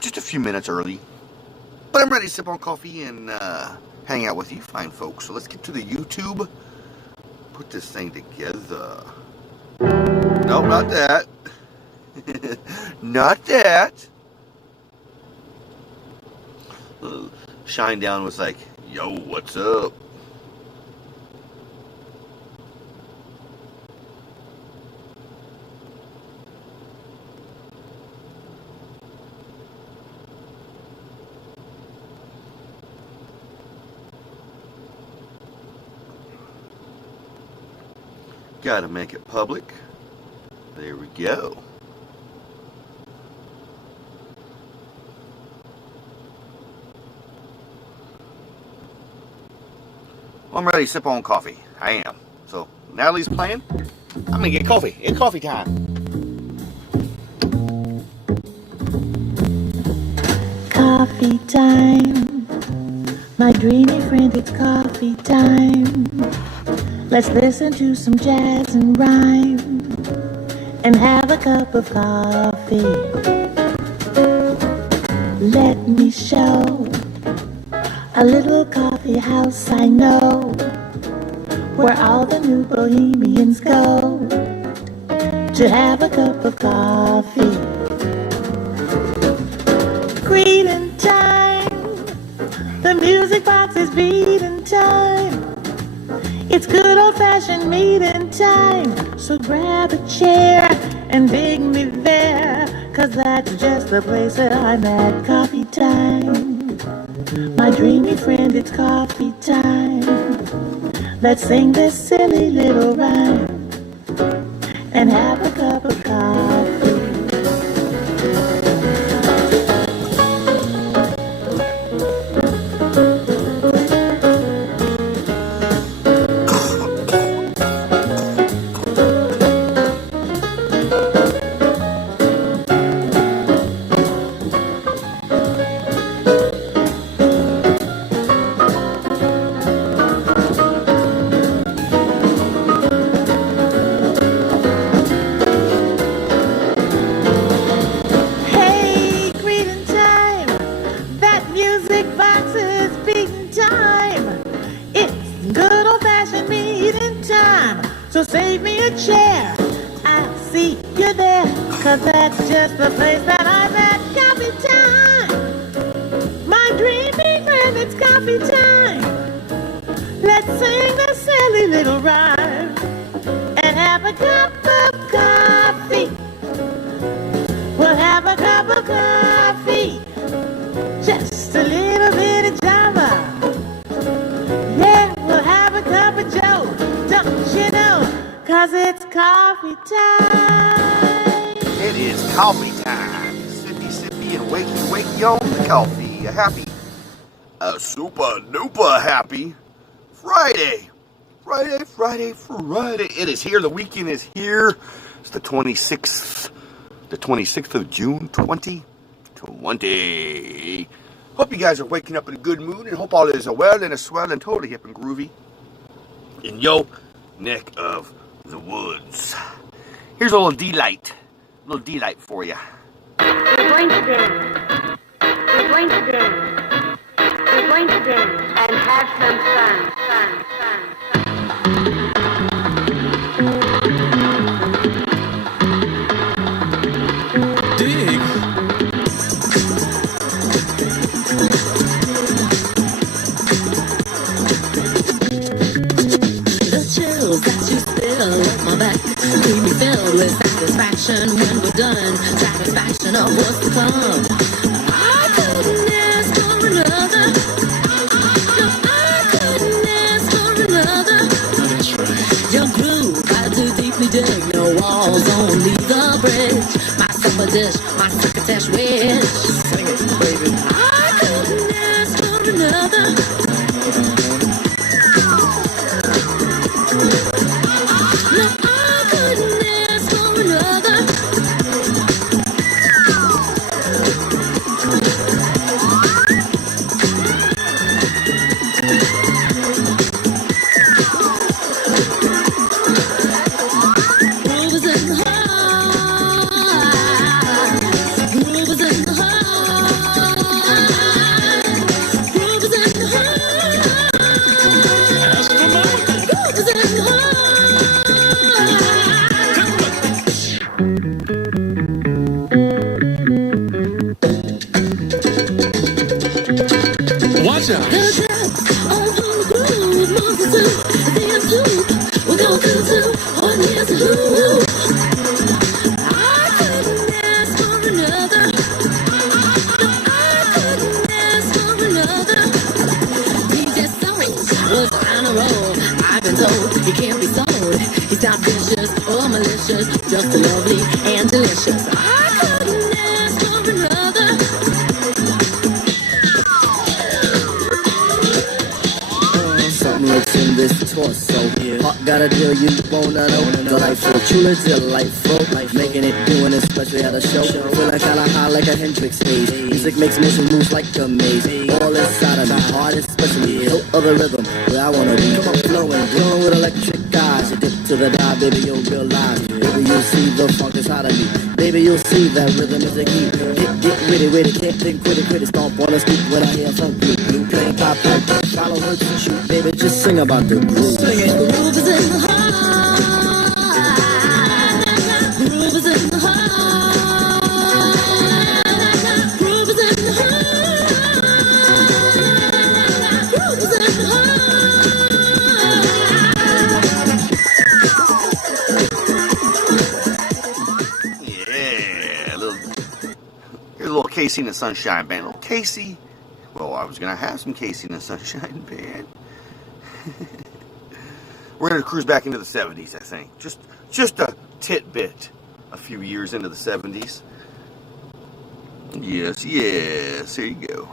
just a few minutes early. But I'm ready to sip on coffee and hang out with you fine folks. So let's get to the YouTube. Put this thing together. No, not that. Not that. Shinedown was like, yo, what's up? Gotta make it public. There we go. Well, I'm ready to sip on coffee. I am. So, Natalie's playing. I'm gonna get coffee. It's coffee time. Coffee time. My dreamy friend, it's coffee time. Let's listen to some jazz and rhyme and have a cup of coffee. Let me show a little coffee house I know, where all the new bohemians go to have a cup of coffee. Greeting time, the music box is beating time. It's good old-fashioned meeting time. So grab a chair and dig me there, 'cause that's just the place that I'm at. Coffee time, my dreamy friend, it's coffee time. Let's sing this silly little rhyme and have a cup of coffee. So save me a chair, I'll see you there, 'cause that's just the place that I'm at. Coffee time, my dreamy friend, it's coffee time. Let's sing a silly little rhyme and have a cup of coffee. We'll have a cup of coffee, just a little bit of Java. Yeah, we'll have a cup of Joe, don't you know? 'Cause it's coffee time. It is coffee time. Sippy, sippy, and wakey, wakey on the coffee. A happy, a super duper happy Friday. Friday. It is here. The weekend is here. It's the 26th. The 26th of June, 2020. Hope you guys are waking up in a good mood and hope all is well and swell and totally hip and groovy in yo neck of the woods. Here's a little delight for you. We're going to dance. We're going to dance. We're going to dance and have some fun. Dig. The chills that you spill up my back leave me filled with satisfaction when we're done. Satisfaction of what's to come. I couldn't ask for another. No, I couldn't ask for another. That's right. Your groove got to deeply dig. No walls, only the bridge. My supper dish, my crocketesh wish. Sing it, baby. I couldn't ask for another. No, I couldn't ask for another. Groove is in the heart. He can't be sold. He's not vicious or malicious, just lovely and delicious. I couldn't ask for another. Something lurks in this torso. Heart got a deal you wanna know. Delightful, truly delightful. Making it, doing it, especially at a show. Feeling kinda high like a Hendrix haze. Music makes motion moves like a maze. All inside of my heart, especially hill of the rhythm where I wanna be. Come on, flowing, glowing with electric eyes. You dip to the dive, baby, you'll realize. Baby, you'll see the funk inside of me. Baby, you'll see that rhythm is the key. Get witty, can't think, quitty, stomp on the street when I hear funk beat. You playing pop, follow her to shoot, baby, just sing about the groove. Sing it. The groove is in the heart. The groove is in the heart. The groove is in the heart. The groove is in the heart. Here's a little Casey and the Sunshine Band. Little Casey. Well, I was gonna have some Casey and the Sunshine Band. We're gonna cruise back into the 70s, I think. Just a tidbit. A few years into the 70s. Yes, here you go.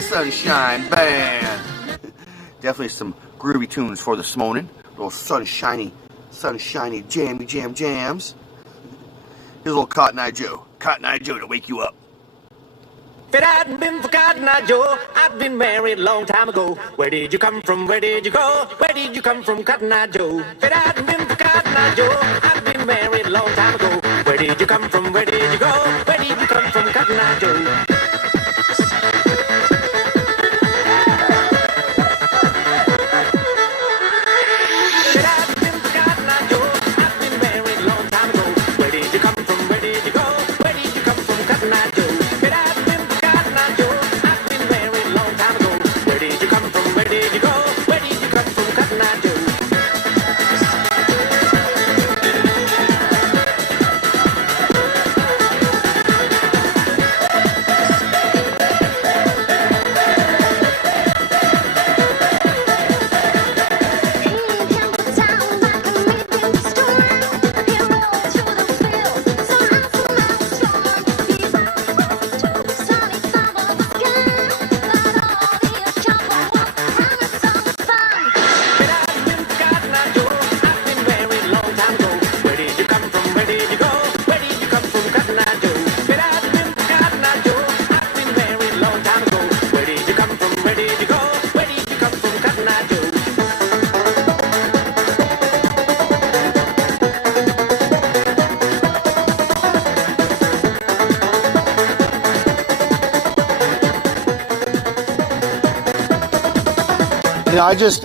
Sunshine Band. Definitely some groovy tunes for this morning. Little sunshiny jams. Here's a little Cotton Eye Joe. Cotton Eye Joe to wake you up. If it hadn't been for Cotton Eye Joe, I'd been married a long time ago. Where did you come from? Where did you go? Where did you come from, Cotton Eye Joe? If it hadn't been for Cotton Eye Joe, I'd been married a long time ago. Where did you come from? Where did you go? Where did you come from, Cotton Eye Joe? Where did you come from? Where did you go? Where did you come from, Cotton Eye Joe? If it hadn't been I just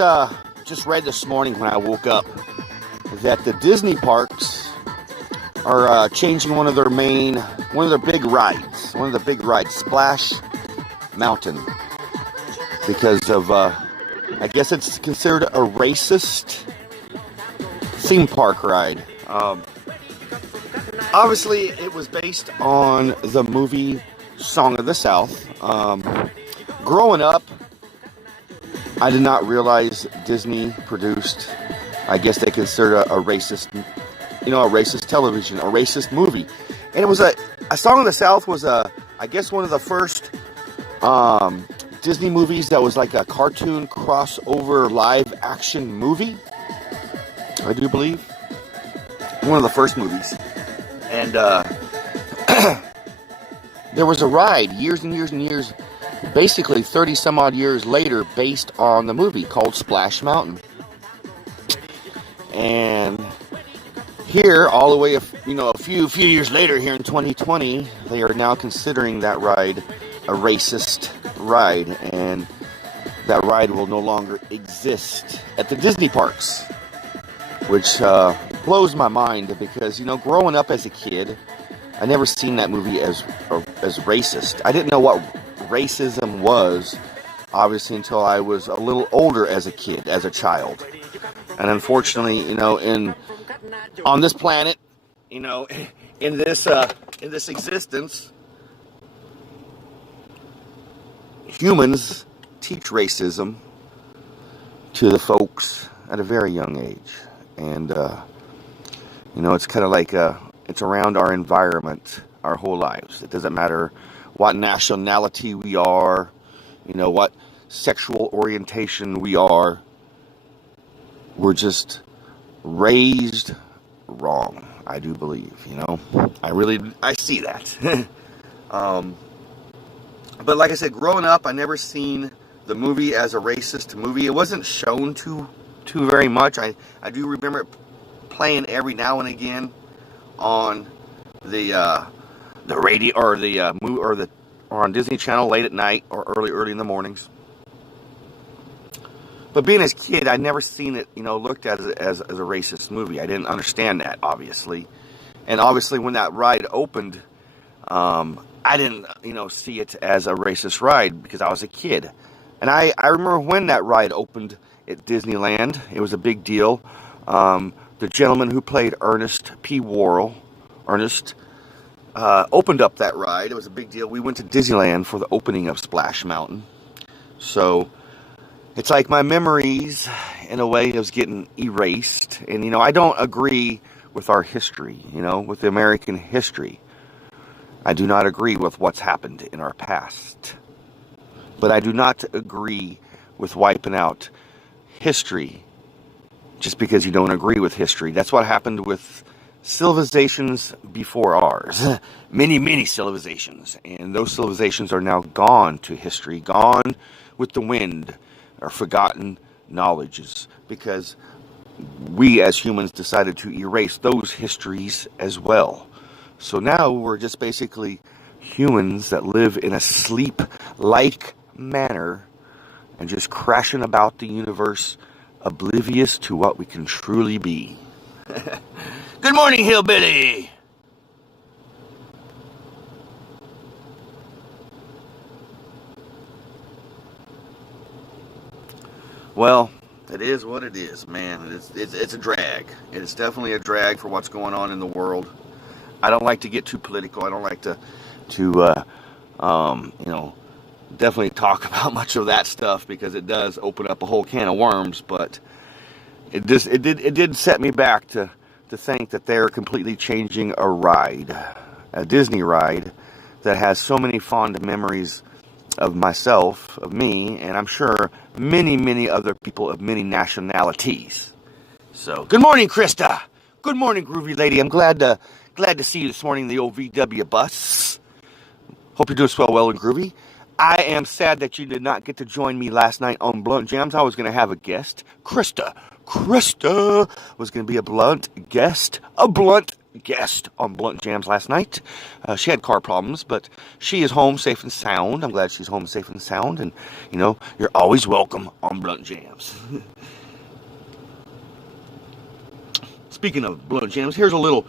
read this morning when I woke up that the Disney parks are changing one of their big rides, Splash Mountain, because of, I guess it's considered a racist theme park ride. Obviously, it was based on the movie Song of the South. Growing up, I did not realize Disney produced, I guess they consider a racist, a racist television, a racist movie. And it was a Song of the South was I guess one of the first Disney movies that was like a cartoon crossover live action movie. I do believe. One of the first movies. And there was a ride years and years and years, basically 30 some odd years later, based on the movie called Splash Mountain. And here, all the way, a few years later, here in 2020, they are now considering that ride a racist ride, and that ride will no longer exist at the Disney parks, which blows my mind because, growing up as a kid, I never seen that movie as racist. I didn't know what racism was, obviously, until I was a little older as a kid, as a child. And unfortunately, on this planet, in this existence, humans teach racism to the folks at a very young age. And, it's kind of like it's around our environment our whole lives. It doesn't matter what nationality we are, what sexual orientation we are. We're just raised wrong, I do believe, I see that. But like I said, growing up, I never seen the movie as a racist movie. It wasn't shown too very much. I do remember it playing every now and again on the radio or on Disney Channel late at night or early in the mornings. But being as a kid, I'd never seen it, looked at as a racist movie. I didn't understand that, obviously. And obviously, when that ride opened, I didn't, see it as a racist ride because I was a kid. And I remember when that ride opened at Disneyland, it was a big deal. The gentleman who played Ernest P. Worrell, opened up that ride. It was a big deal. We went to Disneyland for the opening of Splash Mountain. So it's like my memories, in a way, is getting erased. And, I don't agree with our history, with the American history. I do not agree with what's happened in our past. But I do not agree with wiping out history just because you don't agree with history. That's what happened with civilizations before ours. Many civilizations. And those civilizations are now gone to history, gone with the wind, or forgotten knowledges, because we as humans decided to erase those histories as well. So now we're just basically humans that live in a sleep-like manner and just crashing about the universe, oblivious to what we can truly be. Good morning, hillbilly! Well, it is what it is, man. It's a drag. It's definitely a drag for what's going on in the world. I don't like to get too political. I don't like to definitely talk about much of that stuff because it does open up a whole can of worms. But it did set me back to think that they're completely changing a ride, a Disney ride that has so many fond memories of myself, of me, and I'm sure many other people of many nationalities. So, good morning, Krista. Good morning, Groovy Lady. I'm glad to see you this morning in the old VW bus. Hope you're doing well and groovy. I am sad that you did not get to join me last night on Blunt Jams. I was going to have a guest, Krista Krista was going to be a blunt guest on Blunt Jams last night. She had car problems, but she is home safe and sound. I'm glad she's home safe and sound, and you know, you're always welcome on Blunt Jams. Speaking of Blunt Jams, here's a little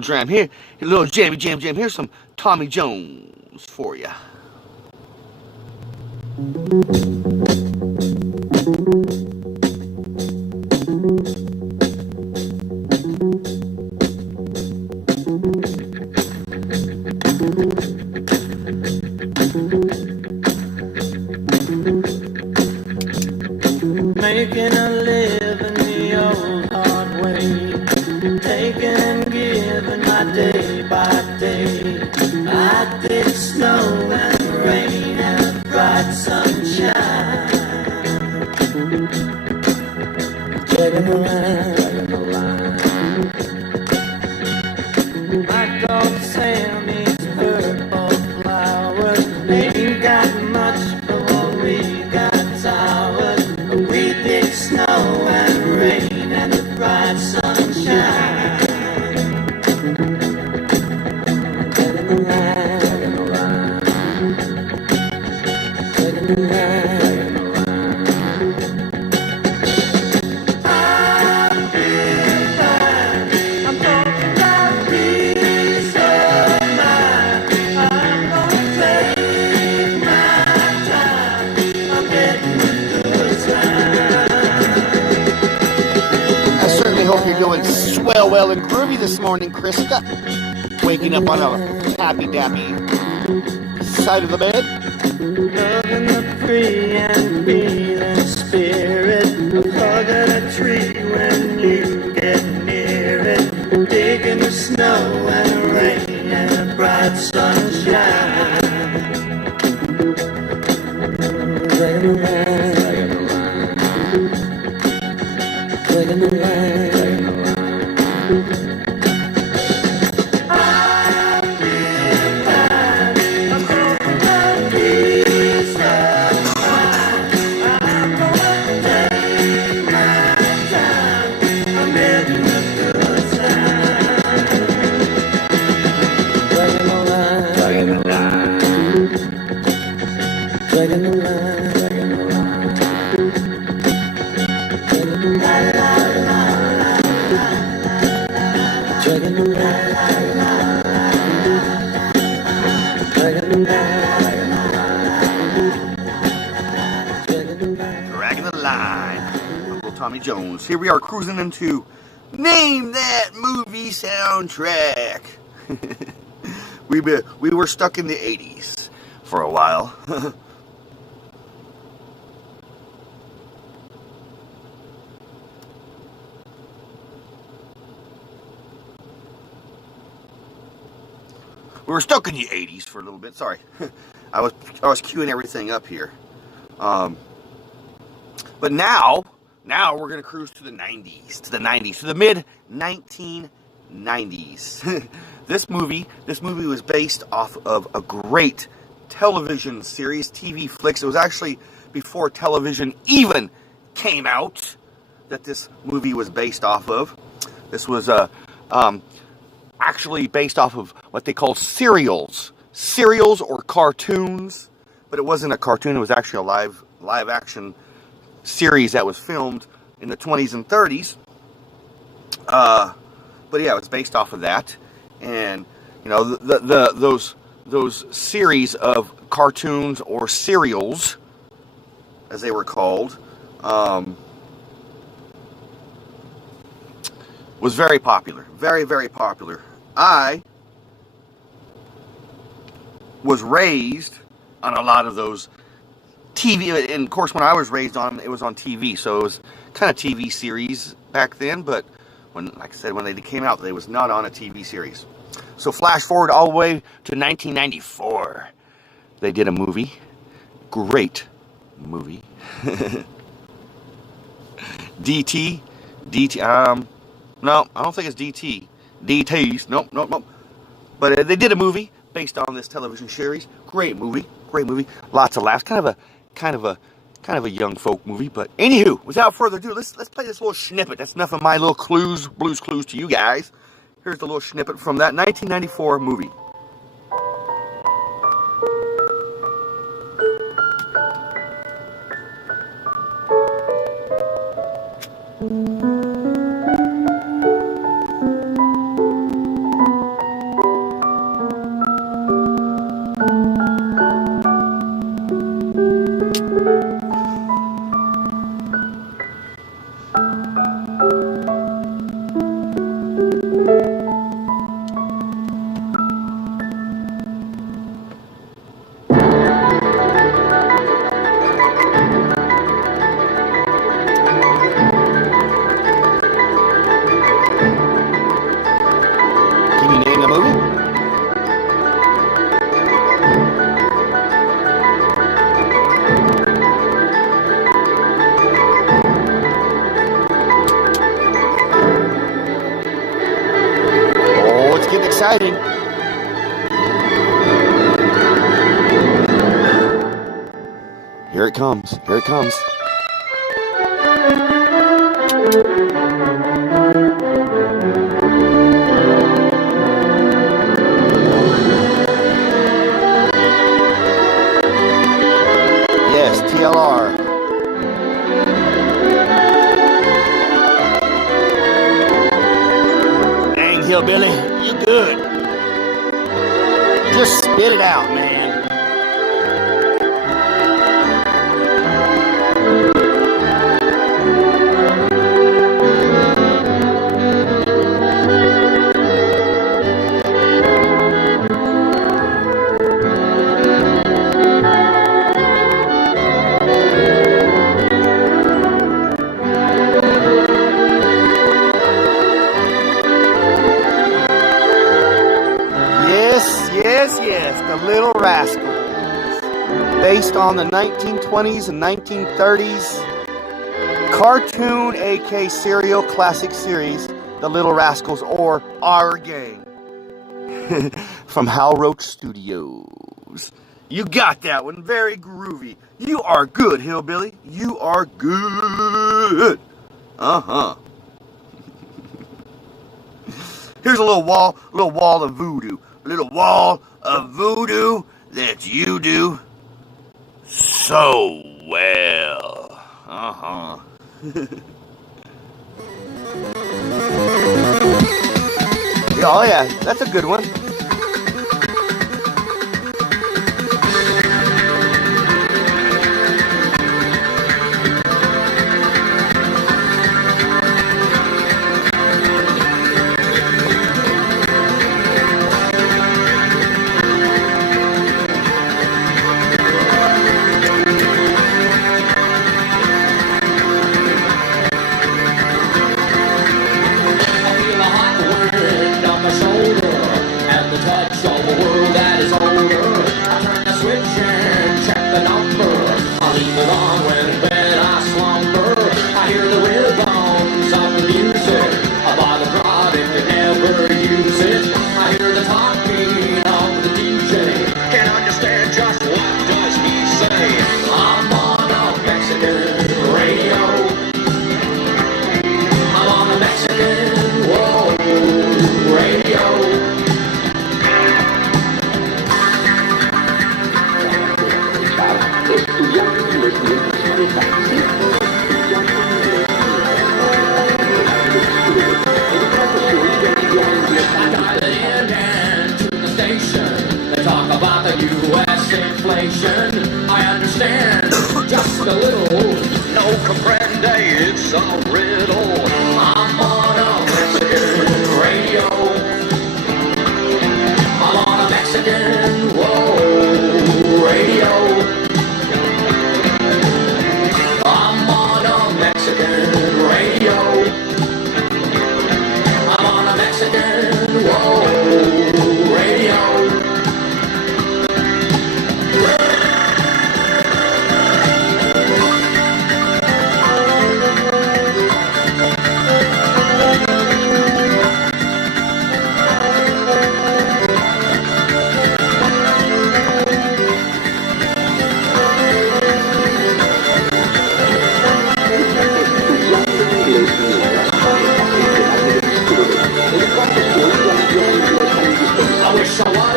jam here, a little jammy jam. Here's some Tommy Jones for you. Making a living the old hard way, taking and giving my day by day. I did snow and rain and bright sunshine. Taking the line. My dog Sammy's purple flowers ain't got much, but what we got ours. We did snow and rain and the bright sunshine. Taking the line, taking the line, taking the line. I feel fine. I'm talking about peace of mind. I'm gonna take my time. I'm getting a good time. I certainly hope you're doing swell, well, and groovy this morning, Krista. Waking up on a happy-dappy side of the bed. Loving the free and feeling spirit. A hug at a tree when you get near it. Digging the snow and the rain and the bright sunshine. Taking the line, taking the line, taking the line. I feel fine. I'm talking about peace of mind. I'm gonna take my time. I'm having a good time. Taking the line, taking the line, taking the line, taking the line, taking the line, taking the line. Dragging the line. Uncle Tommy Jones. Here we are cruising into Name That Movie Soundtrack. We were stuck in the 80s for a while. We were stuck in the 80s for a little bit. Sorry. I was queuing everything up here. But now we're going to cruise to the 90s, to the mid 1990s. This movie was based off of a great television series, TV flicks. It was actually before television even came out that this movie was based off of. This was actually based off of what they call serials or cartoons, but it wasn't a cartoon. It was actually a live action series that was filmed in the 20s and 30s. But yeah, it was based off of that, and you know, those series of cartoons or serials, as they were called, was very popular, very popular. I was raised on a lot of those TV, and of course when I was raised on, it was on TV, so it was kind of TV series back then, but when, like I said, when they came out, they was not on a TV series. So flash forward all the way to 1994. They did a movie. Great movie. DT, no, I don't think it's DT. DTs, nope. But they did a movie based on this television series. Great movie. Lots of laughs. Kind of Kind of a young folk movie, but anywho, without further ado, let's play this little snippet. That's enough of my little blues clues to you guys. Here's the little snippet from that 1994 movie. Exciting. Here it comes. Here it comes. Yes, TLR. Dang, hillbilly. You good. Just spit it out, man. Yes, the Little Rascals. Based on the 1920s and 1930s cartoon, aka serial classic series, The Little Rascals, or Our Gang. From Hal Roach Studios. You got that one. Very groovy. You are good, hillbilly. You are good. Uh-huh. Here's a little wall of voodoo. A little wall of voodoo that you do so well. Uh-huh. Oh yeah, that's a good one. I understand just a little. No comprende, it's a riddle. I'm on a Mexican radio. I'm on a Mexican radio. I'm on a Mexican radio. I'm on a Mexican radio.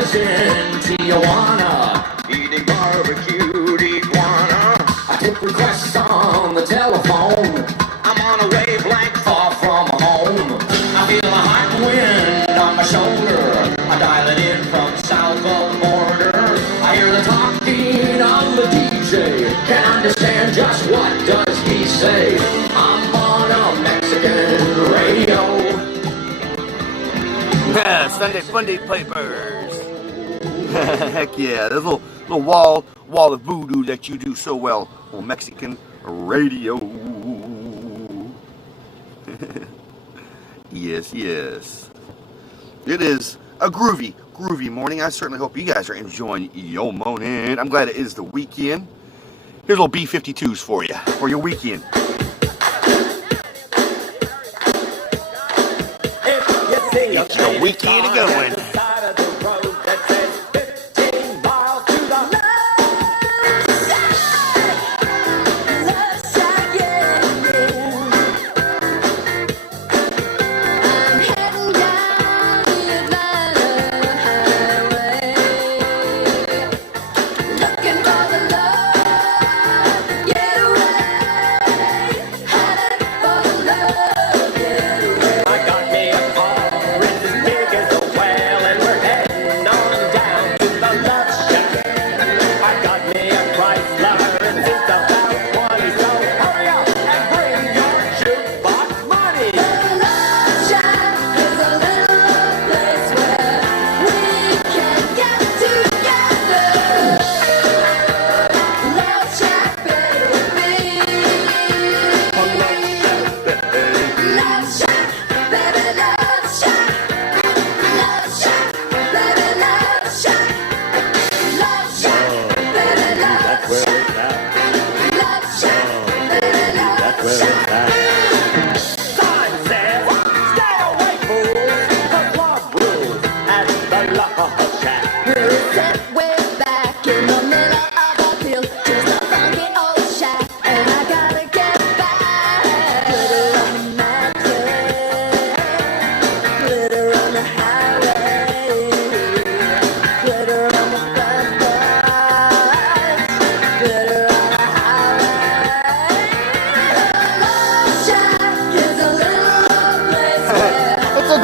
was in Tijuana, eating barbecued iguana. I take requests on the telephone. I'm on a wavelength far from home. I feel a hot wind on my shoulder. I dial it in from south of the border. I hear the talking of the DJ. Can't understand just what does he say. I'm on a Mexican radio. Sunday Funday Papers. Heck yeah, this little wall of voodoo that you do so well on Mexican radio. Yes. It is a groovy morning. I certainly hope you guys are enjoying your morning. I'm glad it is the weekend. Here's little B-52s for you, for your weekend. Get your weekend going.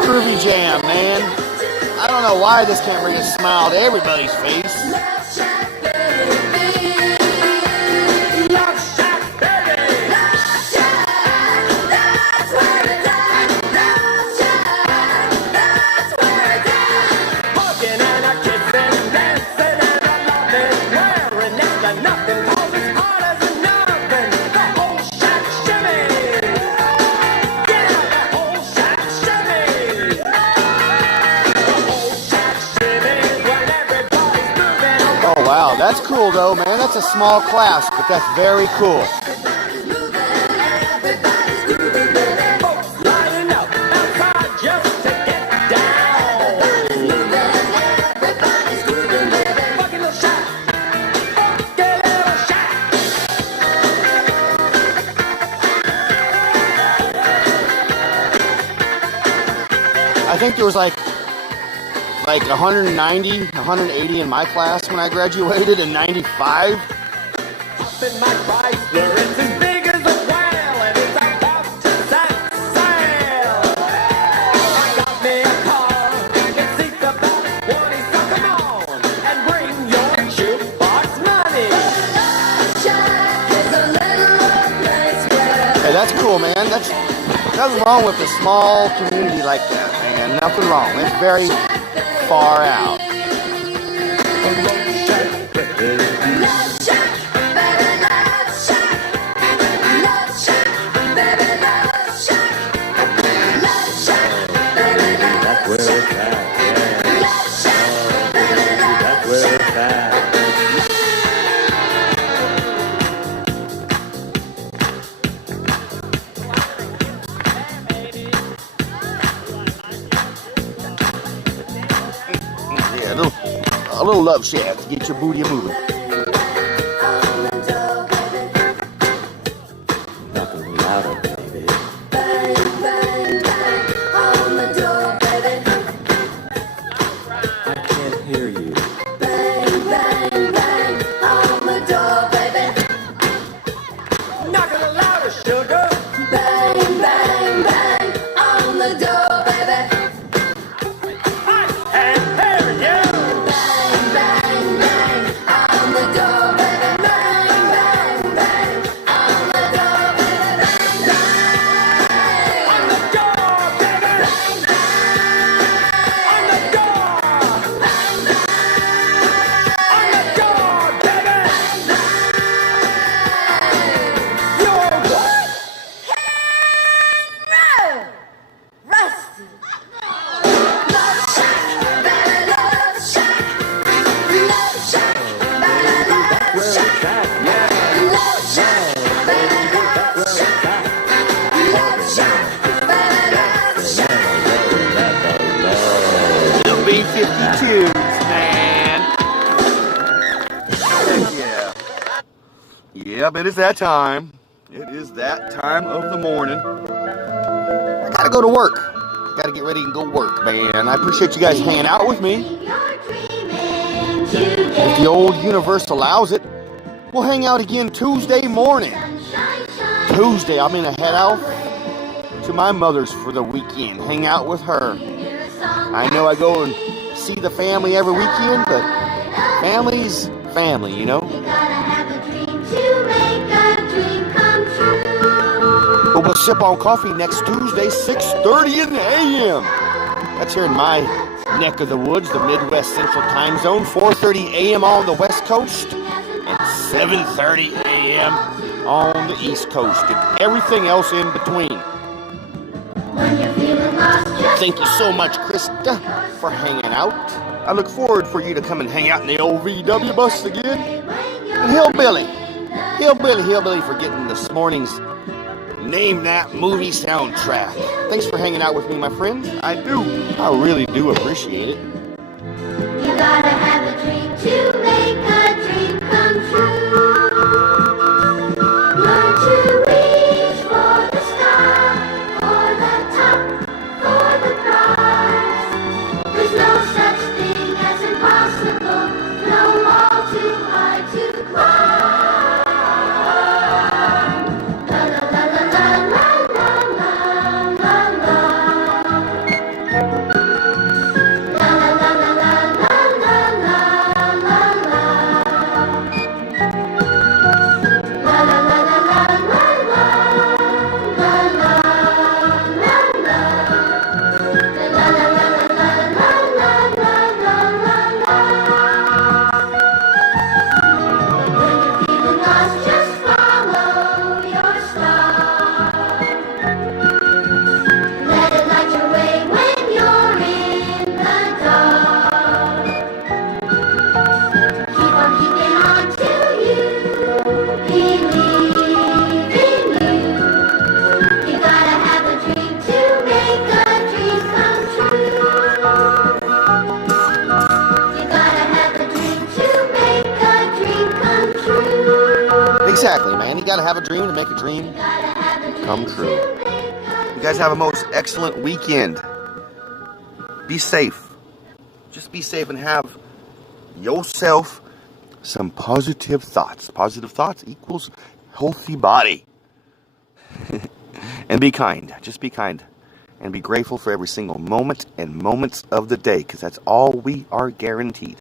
Groovy jam, man. I don't know why this can't bring a smile to everybody's face. Wow, that's cool though, man. That's a small class, but that's very cool. I think there was like 190, 180 in my class when I graduated in 95. Up in my Chrysler, it's as big as a whale, and it's about to set sail. I got me a car, it seats about 20, so come on, and bring your jukebox money. Hey, that's cool, man. That's nothing wrong with a small community like that, man. Nothing wrong. It's very far out. A little love shack to get your booty moving. Nothing louder, baby. I can't hear you. Yep, it is that time. It is that time of the morning. I gotta go to work. Gotta get ready and go work, man. I appreciate you guys hanging out with me. If the old universe allows it, we'll hang out again Tuesday morning. Tuesday, I'm gonna head out to my mother's for the weekend. Hang out with her. I know I go and see the family every weekend, but family's family, you know? But we'll sip on coffee next Tuesday, 6:30 in the a.m. That's here in my neck of the woods, the Midwest Central Time Zone. 4:30 a.m. on the West Coast and 7:30 a.m. on the East Coast and everything else in between. Thank you so much, Krista, for hanging out. I look forward for you to come and hang out in the old VW bus again. And Hillbilly for getting this morning's Name That Movie soundtrack. Thanks for hanging out with me, my friends. I really do appreciate it. You gotta have a dream to make a dream come true. Learn to reach for the sky, for the top, for the prize. There's no such thing as impossible, no wall too high to climb. La la la la la la la la la. La la la la la la la la la la. La la la la la la la la la. La la la la la la la la. When you're feeling lost, just follow your star. Let it light your way when you're in the dark. Keep on keeping on till you believe in you. You gotta have a dream to make a dream come true. You gotta have a dream to make a dream come true. Exactly, man. You gotta have a dream to make a dream come true. You guys have a most excellent weekend. Be safe. Just be safe and have yourself some positive thoughts. Positive thoughts equals healthy body. And be kind. Just be kind. And be grateful for every single moment and moments of the day, because that's all we are guaranteed.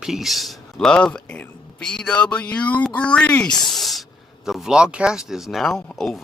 Peace, love, and VW grease. The vlogcast is now over.